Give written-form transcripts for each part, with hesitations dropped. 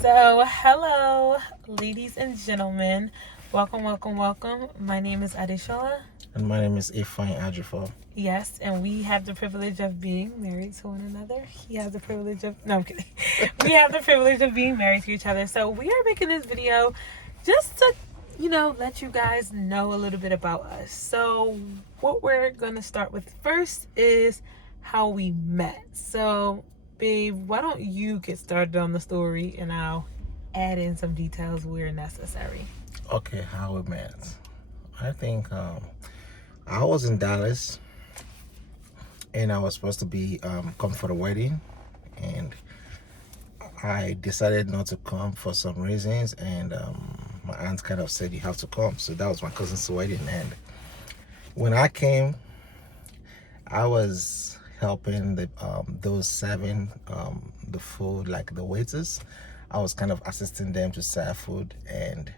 So, hello, ladies and gentlemen. Welcome. My name is Adeshola. And my name is Ifeanyi Ajifo. Yes, and we have the privilege of being married to one another. He has the privilege of... No, I'm kidding. We have the privilege of being married to each other. So, we are making this video just to, let you guys know a little bit about us. So, what we're going to start with first is how we met. So, babe, why don't you get started on the story and I'll add in some details where necessary. Okay, how we met. I think I was in Dallas and I was supposed to be come for the wedding, and I decided not to come for some reasons, and my aunt kind of said you have to come. So that was my cousin's wedding, and when I came, I was helping the those serving the food, like the waiters. I was kind of assisting them to serve food, and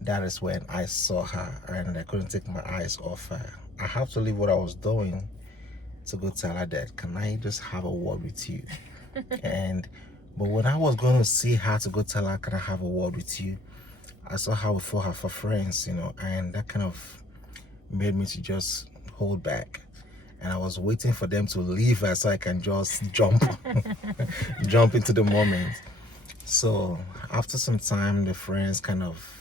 that is when I saw her and I couldn't take my eyes off her. I have to leave what I was doing to go tell her that, can I just have a word with you? But when I was going to see her to go tell her, can I have a word with you, I saw her with her for friends, and that kind of made me to just hold back. And I was waiting for them to leave her so I can just jump into the moment. So after some time, the friends kind of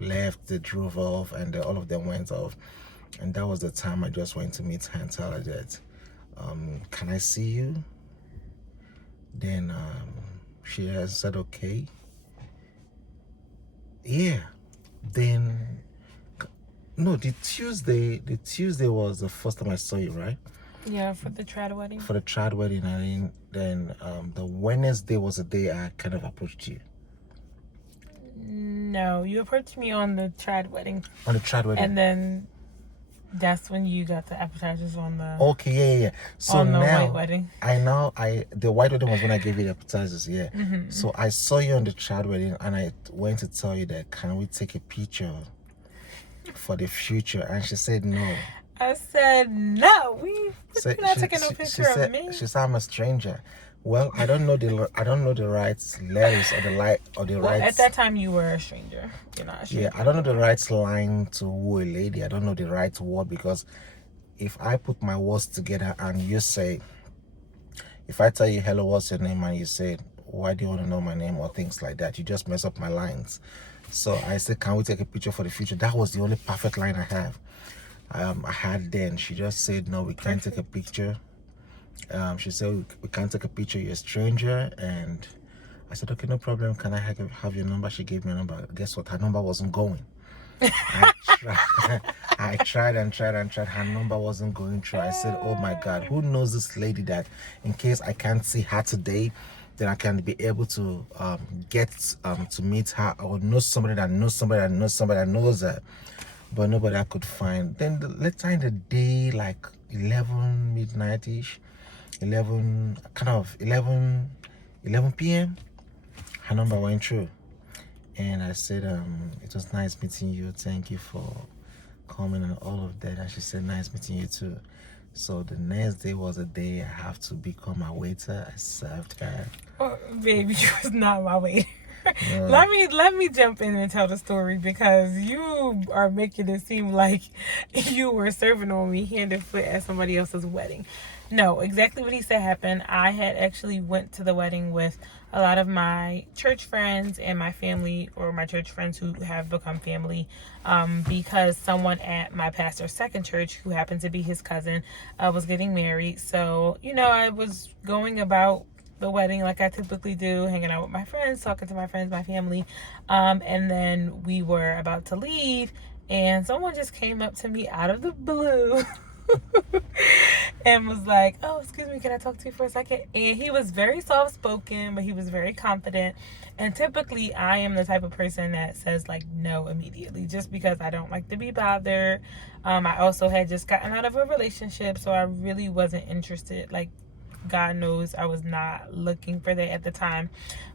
left, they drove off, and all of them went off. And that was the time I just went to meet her and tell her that, can I see you? Then she has said okay. Yeah. Then no, the Tuesday was the first time I saw you, right? Yeah, for the trad wedding. For the trad wedding, and then the Wednesday was the day I kind of approached you. No, you approached me on the trad wedding. On the trad wedding. And then that's when you got the appetizers on the... Okay, yeah. So on the now, white wedding. The white wedding was when I gave you the appetizers, yeah. Mm-hmm. So I saw you on the trad wedding, and I went to tell you that, can we take a picture for the future? And she said no. I said no. You're not taking no picture of me. She said I'm a stranger. Well, I don't know the right letters or the right. At that time, you were a stranger. You're not a stranger. Yeah, I don't know the right line to woo a lady. I don't know the right word, because if I put my words together and you say, if I tell you hello, what's your name, and you say, why do you want to know my name, or things like that, you just mess up my lines. So I said, can we take a picture for the future? That was the only perfect line I have. I had then. She just said, no, we can't take a picture. She said, we can't take a picture, you're a stranger. And I said, okay, no problem. Can I have your number? She gave me a number. Guess what? Her number wasn't going. I tried. Her number wasn't going through. I said, oh my God, who knows this lady that in case I can't see her today, then I can be able to get to meet her, or know somebody that knows somebody that knows somebody that knows her. But nobody I could find. Then later in the day, like 11 midnight-ish, 11 p.m., her number went through. And I said, it was nice meeting you. Thank you for coming and all of that. And she said, nice meeting you too. So the next day was the day I have to become a waiter. I served her. Oh, baby, you was not my waiter. No. Let me jump in and tell the story, because you are making it seem like you were serving on me hand and foot at somebody else's wedding. No, exactly what he said happened. I had actually went to the wedding with a lot of my church friends and my family, or my church friends who have become family, because someone at my pastor's second church, who happened to be his cousin, was getting married. So, I was going about the wedding like I typically do, hanging out with my friends, talking to my friends, my family, and then we were about to leave, and someone just came up to me out of the blue and was like, oh, excuse me, can I talk to you for a second? And he was very soft-spoken, but he was very confident. And typically I am the type of person that says like no immediately, just because I don't like to be bothered. I also had just gotten out of a relationship, so I really wasn't interested. Like, God knows I was not looking for that at the time,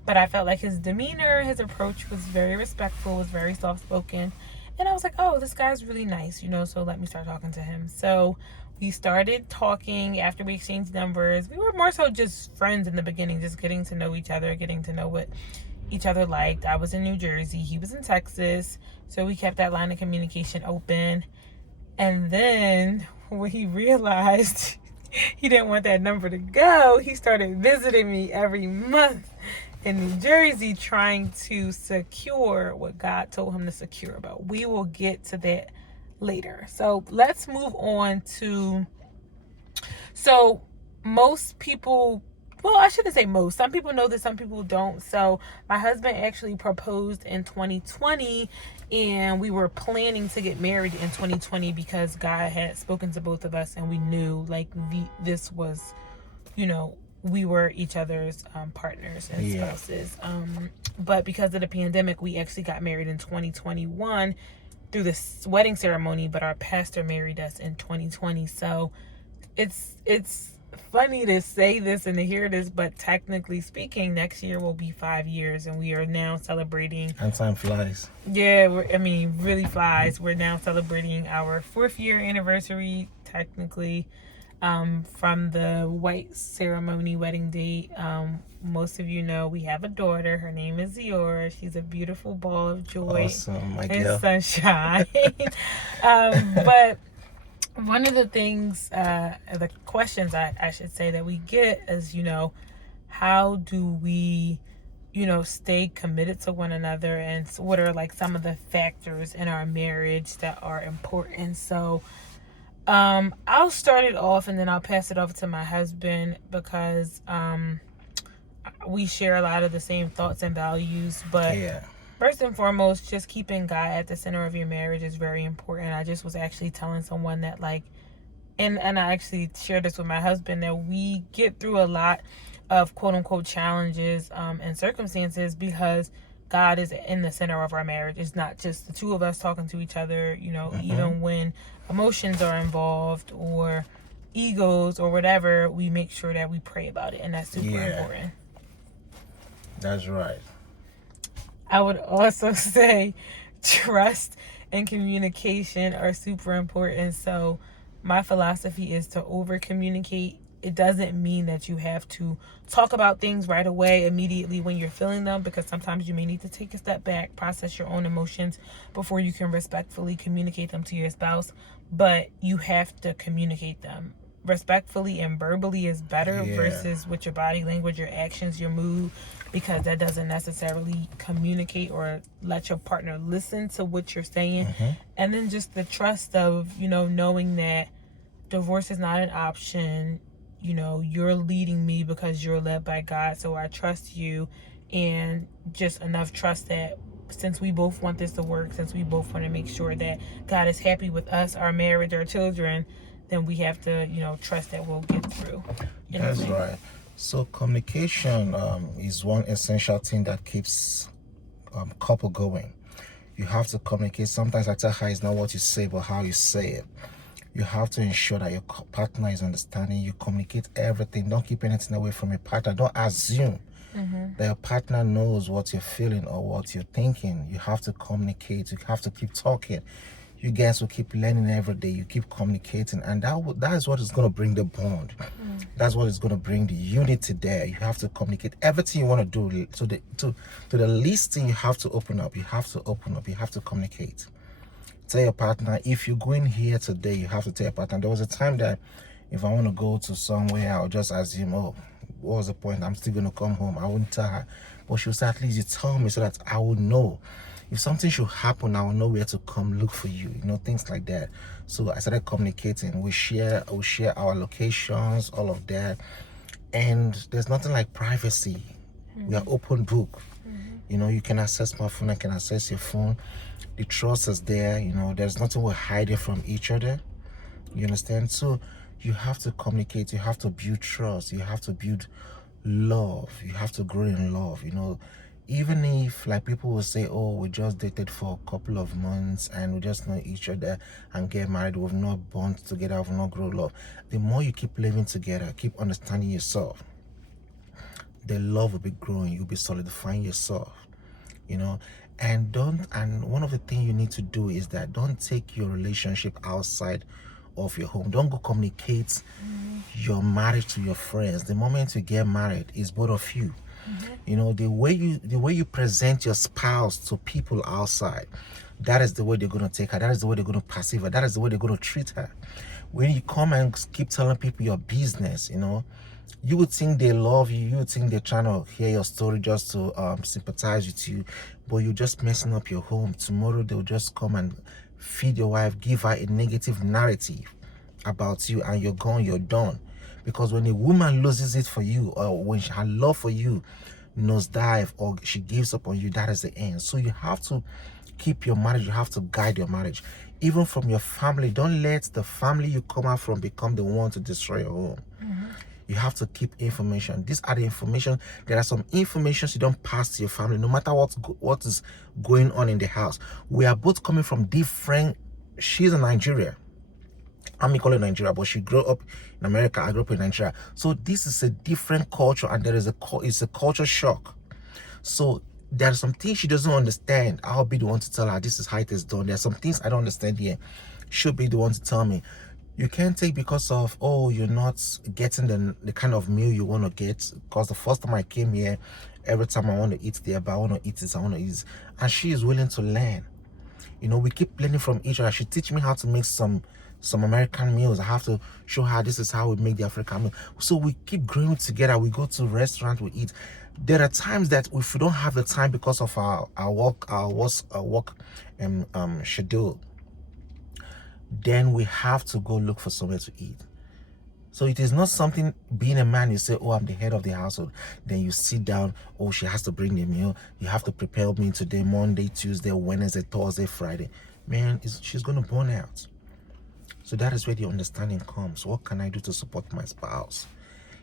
but I felt like his demeanor, his approach was very respectful, was very soft-spoken, and I was like, oh, this guy's really nice, so let me start talking to him. So we started talking after we exchanged numbers. We were more so just friends in the beginning, just getting to know each other, getting to know what each other liked. I was in New Jersey, he was in Texas, so we kept that line of communication open. And then when he realized he didn't want that number to go, he started visiting me every month in New Jersey, trying to secure what God told him to secure about. We will get to that later. So let's move on to, so most people, well, I shouldn't say most. Some people know this, some people don't. So my husband actually proposed in 2020, and we were planning to get married in 2020 because God had spoken to both of us, and we knew like this was, you know, we were each other's partners and spouses. But because of the pandemic, we actually got married in 2021 through this wedding ceremony, but our pastor married us in 2020. So it's funny to say this and to hear this, but technically speaking, next year will be 5 years, and we are now celebrating. And time flies. Yeah, really flies. We're now celebrating our 4th year anniversary, technically, from the white ceremony wedding date. Most of you know we have a daughter. Her name is Ziora. She's a beautiful ball of joy. Awesome, my and girl. Sunshine. But one of the things, the questions I should say that we get is, how do we, stay committed to one another, and what are like some of the factors in our marriage that are important. So I'll start it off, and then I'll pass it off to my husband because we share a lot of the same thoughts and values. But first and foremost, just keeping God at the center of your marriage is very important. I just was actually telling someone that, like, and I actually shared this with my husband, that we get through a lot of quote unquote challenges and circumstances because God is in the center of our marriage. It's not just the two of us talking to each other, even when emotions are involved or egos or whatever, we make sure that we pray about it, and that's super important. That's right. I would also say trust and communication are super important. So my philosophy is to over communicate. It doesn't mean that you have to talk about things right away, immediately when you're feeling them, because sometimes you may need to take a step back, process your own emotions before you can respectfully communicate them to your spouse. But you have to communicate them respectfully, and verbally is better versus with your body language, your actions, your mood, because that doesn't necessarily communicate or let your partner listen to what you're saying. And then just the trust of, knowing that divorce is not an option. You're leading me because you're led by God, so I trust you. And just enough trust that since we both want this to work, since we both want to make sure that God is happy with us, our marriage, our children, then we have to, trust that we'll get through. That's right. So communication is one essential thing that keeps couple going. You have to communicate. Sometimes I tell her it's not what you say, but how you say it. You have to ensure that your partner is understanding. You communicate everything. Don't keep anything away from your partner. Don't assume that your partner knows what you're feeling or what you're thinking. You have to communicate. You have to keep talking. You guys will keep learning every day. You keep communicating, and that is what is going to bring the bond. That's what is going to bring the unity there. You have to communicate everything you want to do. To the least thing, you have to open up. You have to open up. You have to communicate. Tell your partner, if you're going here today, you have to tell your partner. There was a time that if I want to go to somewhere, I'll just assume, what was the point? I'm still going to come home. I wouldn't tell her. But she'll say, at least you tell me so that I will know. If something should happen, I will know where to come look for you. Things like that. So I started communicating. We share our locations, all of that. And there's nothing like privacy. We are open book. You can access my phone, I can access your phone. The trust is there. There's nothing we're hiding from each other. You understand? So you have to communicate. You have to build trust. You have to build love. You have to grow in love. Even if, like, people will say, we just dated for a couple of months and we just know each other and get married, we've not bond together, we've not grow love. The more you keep living together, keep understanding yourself, the love will be growing. You'll be solidifying yourself. And one of the things you need to do is that don't take your relationship outside of your home. Don't go communicate your marriage to your friends. The moment you get married, it's both of you. You know, the way you present your spouse to people outside, that is the way they're going to take her. That is the way they're going to perceive her. That is the way they're going to treat her. When you come and keep telling people your business, you know, you would think they love you. You would think they're trying to hear your story just to sympathize with you, but you're just messing up your home. Tomorrow they'll just come and feed your wife, give her a negative narrative about you, and you're gone, you're done. Because when a woman loses it for you, or when her love for you nosedive, or she gives up on you, that is the end. So you have to keep your marriage. You have to guide your marriage, even from your family. Don't let the family you come out from become the one to destroy your home. You have to keep information. These are the information. There are some informations you don't pass to your family, no matter what is going on in the house. We are both coming from different. She's in Nigeria. I'm calling Nigeria, but she grew up in America. I grew up in Nigeria. So this is a different culture, and it's a culture shock. So there are some things she doesn't understand. I'll be the one to tell her this is how it is done. There are some things I don't understand here. She'll be the one to tell me. You can't take because of, oh, you're not getting the kind of meal you want to get. Because the first time I came here, every time I want to eat there, but I want to eat this, I want to eat this. And she is willing to learn. You know, we keep learning from each other. She teach me how to make some American meals. I have to show her this is how we make the African meal. So we keep growing together. We go to restaurants, we eat. There are times that if we don't have the time because of our work schedule, then we have to go look for somewhere to eat. So it is not something, being a man, you say, oh, I'm the head of the household. Then you sit down, oh, she has to bring the meal. You have to prepare me today, Monday, Tuesday, Wednesday, Thursday, Friday. Man, she's going to burn out. So that is where the understanding comes. What can I do to support my spouse?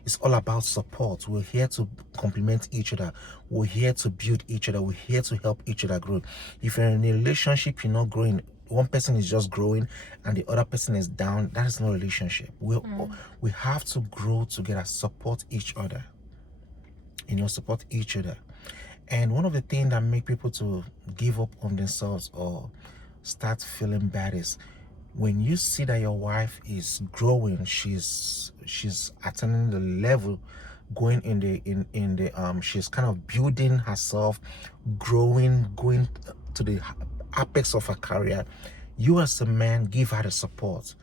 It's all about support. We're here to complement each other. We're here to build each other. We're here to help each other grow. If you're in a relationship, you're not growing, one person is just growing and the other person is down, that is no relationship. We have to grow together, support each other. You know, support each other. And one of the things that make people to give up on themselves or start feeling bad is when you see that your wife is growing, she's attaining the level, going in the she's kind of building herself, growing, going to the apex of her career. You as a man, give her the support.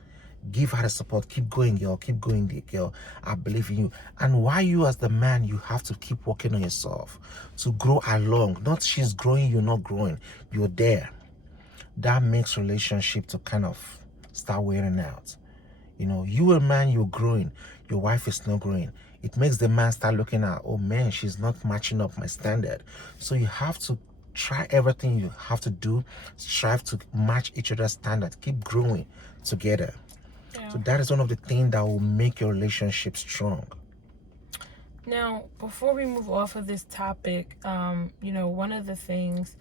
Give her the support. Keep going, girl. Keep going, girl. I believe in you. And while you as the man, you have to keep working on yourself to grow along. Not she's growing, you're not growing. You're there. That makes relationship to kind of start wearing out. You know, you a man, you're growing. Your wife is not growing. It makes the man start looking at, oh man, she's not matching up my standard. So you have to try everything you have to do, strive to match each other's standard, keep growing together. Yeah. So that is one of the things that will make your relationship strong. Now, before we move off of this topic, you know, one of the things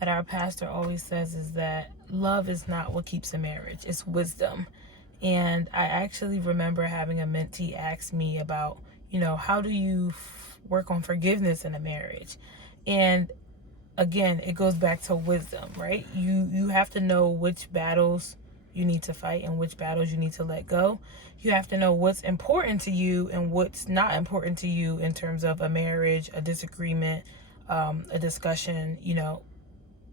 that our pastor always says is that love is not what keeps a marriage, it's wisdom. And I actually remember having a mentee ask me about, you know, how do you work on forgiveness in a marriage? And again, it goes back to wisdom, right? You have to know which battles you need to fight and which battles you need to let go. You have to know what's important to you and what's not important to you in terms of a marriage, a disagreement, a discussion. You know,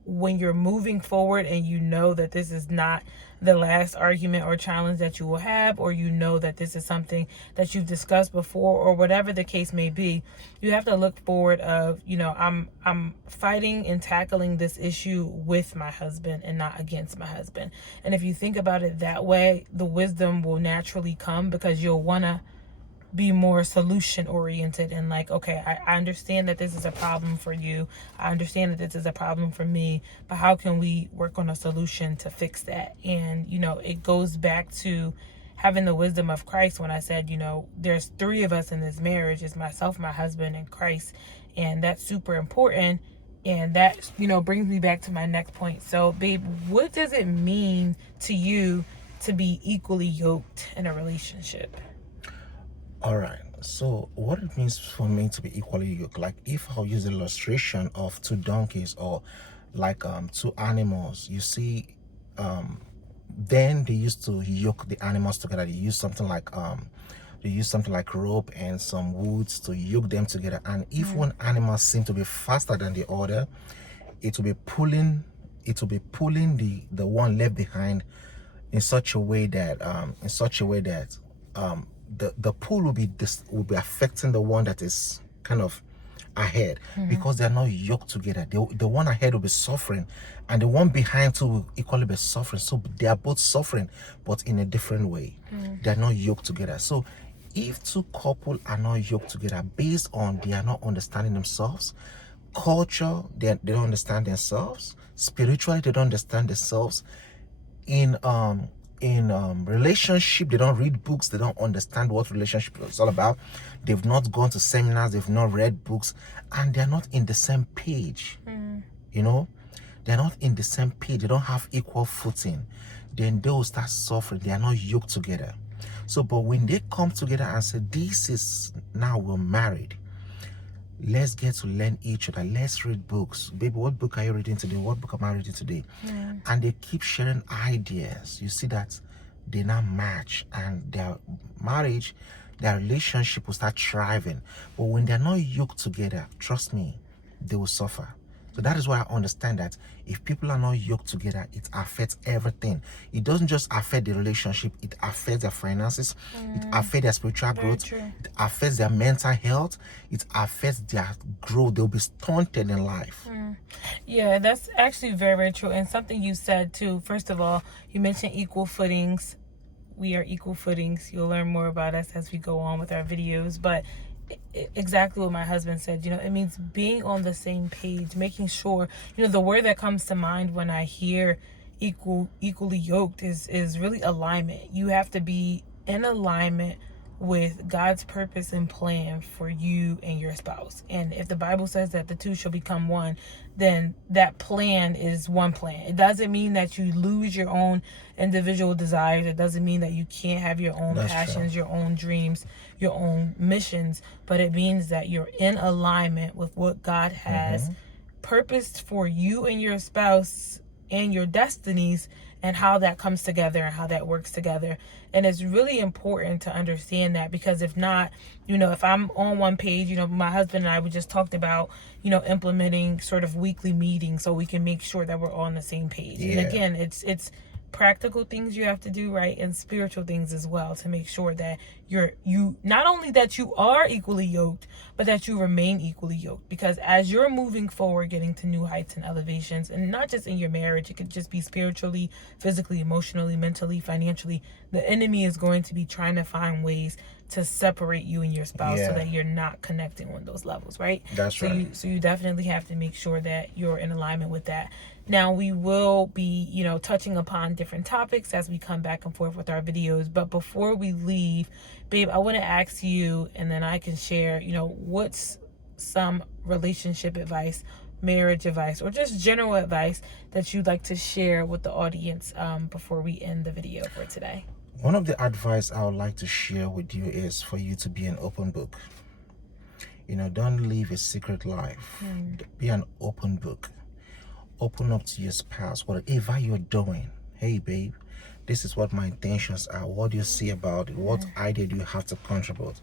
when you're moving forward and you know that this is not the last argument or challenge that you will have, or you know that this is something that you've discussed before, or whatever the case may be, you have to look forward of, you know, I'm fighting and tackling this issue with my husband and not against my husband. And if you think about it that way, the wisdom will naturally come, because you'll want to be more solution oriented and like, okay, I understand that this is a problem for you. I understand that this is a problem for me, but how can we work on a solution to fix that? And, you know, it goes back to having the wisdom of Christ. When I said, you know, there's 3 of us in this marriage, it's myself, my husband, and Christ. And that's super important. And that, you know, brings me back to my next point. So, babe, what does it mean to you to be equally yoked in a relationship? All right. So what it means for me to be equally yoked, like if I'll use the illustration of 2 donkeys or like 2 animals, you see, then they used to yoke the animals together. They use something like they use something like rope and some woods to yoke them together. And if one animal seems to be faster than the other, it will be pulling the one left behind in such a way that the pull will be affecting the one that is kind of ahead, because they're not yoked together. The one ahead will be suffering, and the one behind too will equally be suffering. So they are both suffering, but in a different way. They're not yoked together. So if two couple are not yoked together based on they are not understanding themselves, culture, they don't understand themselves, spiritually they don't understand themselves, in relationship they don't read books, they don't understand what relationship is all about, they've not gone to seminars, they've not read books, and they're not in the same page. You know, they're not in the same page, they don't have equal footing, then they will start suffering. They are not yoked together. So but when they come together and say, this is now we're married, let's get to learn each other, let's read books. Baby, what book are you reading today? What book am I reading today? And they keep sharing ideas. You see that they now match, and their marriage, their relationship will start thriving. But when they're not yoked together, trust me, they will suffer. So that is why I understand that if people are not yoked together, it affects everything. It doesn't just affect the relationship, it affects their finances, it affects their spiritual growth, it affects their mental health, it affects their growth. They'll be stunted in life. Yeah, that's actually very, very true. And something you said too, first of all, you mentioned equal footings. We are equal footings. You'll learn more about us as we go on with our videos. But exactly what my husband said, it means being on the same page, making sure, the word that comes to mind when I hear equally yoked is really alignment. You have to be in alignment with God's purpose and plan for you and your spouse. And if the Bible says that the two shall become one, then that plan is one plan. It doesn't mean that you lose your own individual desires. It doesn't mean that you can't have your own passions, your own dreams, your own missions, but it means that you're in alignment with what God has purposed for you and your spouse and your destinies, and how that comes together and how that works together. And it's really important to understand that, because if not, if I'm on one page, my husband and I, we just talked about, implementing sort of weekly meetings so we can make sure that we're on the same page. And again, it's practical things you have to do, right, and spiritual things as well, to make sure that you not only that you are equally yoked, but that you remain equally yoked. Because as you're moving forward, getting to new heights and elevations, and not just in your marriage, it could just be spiritually, physically, emotionally, mentally, financially, the enemy is going to be trying to find ways to separate you and your spouse so that you're not connecting on those levels, right? That's right. So you definitely have to make sure that you're in alignment with that. Now, we will be, touching upon different topics as we come back and forth with our videos. But before we leave, babe, I want to ask you, and then I can share, what's some relationship advice, marriage advice, or just general advice that you'd like to share with the audience before we end the video for today? One of the advice I would like to share with you is for you to be an open book. Don't live a secret life. Be an open book. Open up to your spouse, whatever you're doing. Hey, babe, this is what my intentions are. What do you see about it? What idea do you have to contribute?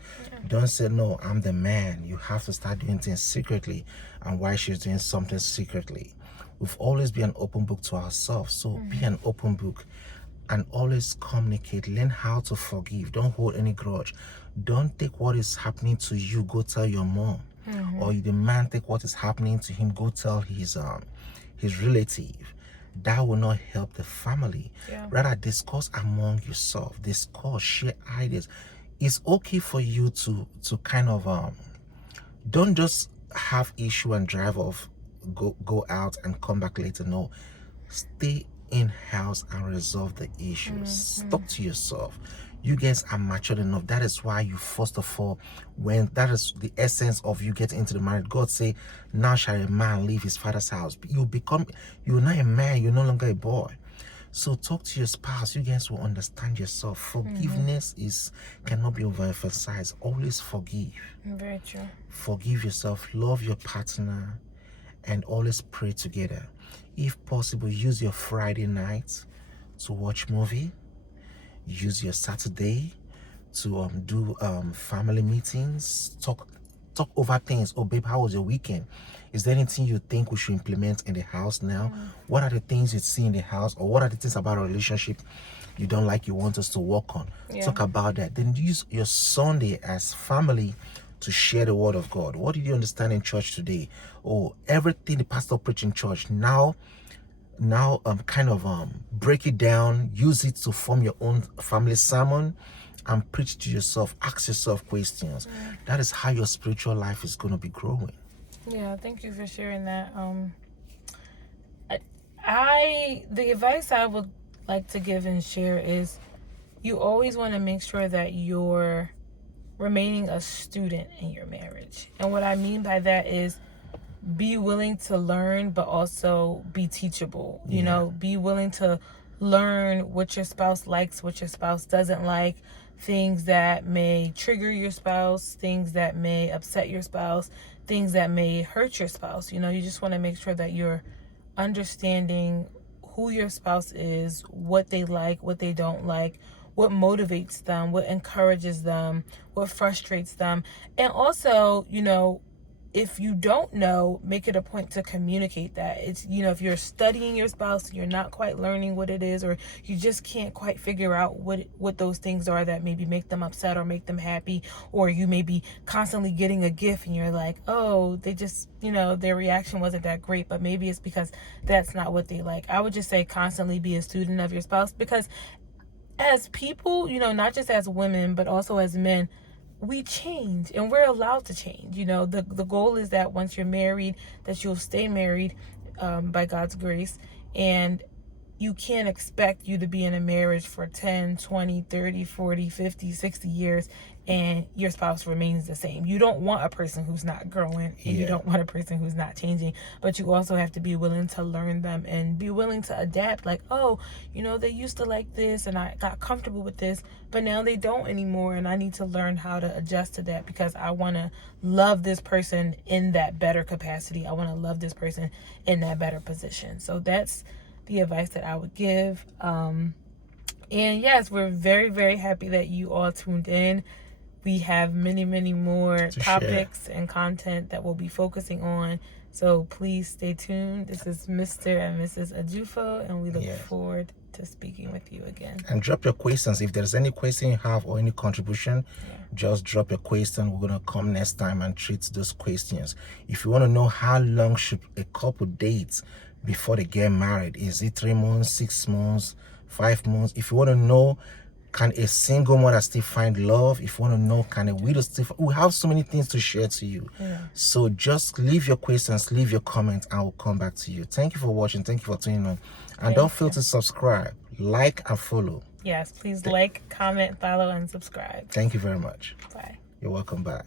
Don't say, no, I'm the man. You have to start doing things secretly, and why she's doing something secretly. We've always been an open book to ourselves. So be an open book and always communicate. Learn how to forgive. Don't hold any grudge. Don't take what is happening to you, go tell your mom. Or the man take what is happening to him, go tell his relative. That will not help the family. Rather, discuss among yourself. Discuss, share ideas. It's okay for you to kind of don't just have issue and drive off, go out and come back later. No, stay in house and resolve the issues. Talk to yourself. You guys are matured enough. That is why you, first of all, when that is the essence of you getting into the marriage, God say, now shall a man leave his father's house. You're not a man, you're no longer a boy. So talk to your spouse. You guys will understand yourself. Forgiveness cannot be overemphasized. Always forgive. Very true. Forgive yourself, love your partner, and always pray together. If possible, use your Friday night to watch movie. Use your Saturday to do family meetings, talk over things. Oh babe, how was your weekend? Is there anything you think we should implement in the house now? What are the things you see in the house, or what are the things about a relationship you don't like, you want us to work on? Talk about that. Then use your Sunday as family to share the word of God. What did you understand in church today? Oh, everything the pastor preached in church, now kind of break it down, use it to form your own family sermon and preach to yourself. Ask yourself questions. That is how your spiritual life is going to be growing. Yeah, thank you for sharing that. The advice I would like to give and share is, you always want to make sure that you're remaining a student in your marriage. And what I mean by that is, be willing to learn, but also be teachable. You know, be willing to learn what your spouse likes, what your spouse doesn't like, things that may trigger your spouse, things that may upset your spouse, things that may hurt your spouse. You know, you just want to make sure that you're understanding who your spouse is, what they like, what they don't like, what motivates them, what encourages them, what frustrates them. And also, you know, if you don't know, make it a point to communicate that. It's, you know, if you're studying your spouse, you're not quite learning what it is, or you just can't quite figure out what those things are that maybe make them upset or make them happy, or you may be constantly getting a gift and you're like, oh, they just, you know, their reaction wasn't that great, but maybe it's because that's not what they like. I would just say constantly be a student of your spouse, because as people, you know, not just as women, but also as men, we change and we're allowed to change. You know, the goal is that once you're married, that you'll stay married by God's grace. And you can't expect you to be in a marriage for 10, 20, 30, 40, 50, 60 years and your spouse remains the same. You don't want a person who's not growing, and you don't want a person who's not changing, but you also have to be willing to learn them and be willing to adapt. Like, oh, you know, they used to like this and I got comfortable with this, but now they don't anymore, and I need to learn how to adjust to that because I want to love this person in that better capacity. I want to love this person in that better position. So that's the advice that I would give. And yes, we're very, very happy that you all tuned in. We have many, many more topics and content that we'll be focusing on. So please stay tuned. This is Mr. and Mrs. Ajufo, and we look forward to speaking with you again. And drop your questions. If there's any question you have or any contribution, just drop your question. We're going to come next time and treat those questions. If you want to know how long should a couple date before they get married, is it 3 months, 6 months, 5 months? If you want to know, can a single mother still find love? If you want to know, can a widow still we have so many things to share to you. So just leave your questions, leave your comments, and we'll come back to you. Thank you for watching. Thank you for tuning in. And don't fail to subscribe, like, and follow. Yes, please like, comment, follow, and subscribe. Thank you very much. Bye. You're welcome. Bye.